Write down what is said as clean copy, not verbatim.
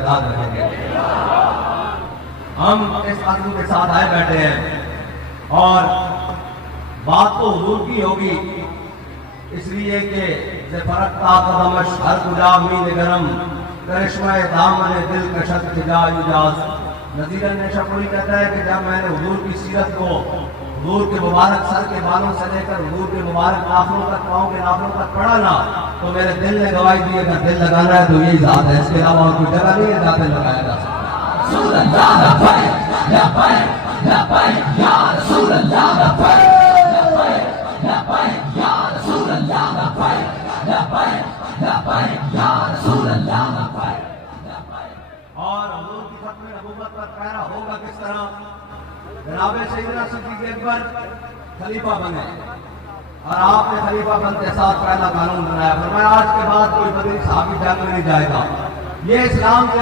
یاد رکھیں گے۔ ہم اس عزم کے ساتھ آئے بیٹھے ہیں اور بات تو حضور کی ہوگی، اس لیے کہ فرقتا قدمش ہر کجا مین گرم کرشمہ دامن دل کشت فجا اجاز۔ نذیر نیشاپوری کہتا ہے کہ جب میں نے حضور کی سیرت کو، حضور کے مبارک سر کے بالوں سے لے کر حضور کے مبارک ناخنوں تک، پاؤں کے ناخنوں تک پڑھا نا، تو میرے دل نے گواہی دی اگر دل لگانا ہے تو یہی ذات ہے، اس کے علاوہ اور کوئی جگہ نہیں ہے جہاں دل لگایا جا سکتا۔ رسول اللہ لبیک لبیک لبیک یا رسول اللہ لبیک لبیک یا رسول اللہ لبیک لبیک لبیک یا رسول اللہ لبیک۔ اور حضور کی ختم نبوت پر پیرا ہوگا کس طرح؟ جناب سیدنا صدیق اکبر خلیفہ بنے اور آپ نے خلیفہ بنتے ساتھ پہلا قانون بنایا، فرمایا آج کے بعد کوئی بدری صحابی جنگ میں نہیں جائے گا۔ یہ اسلام کے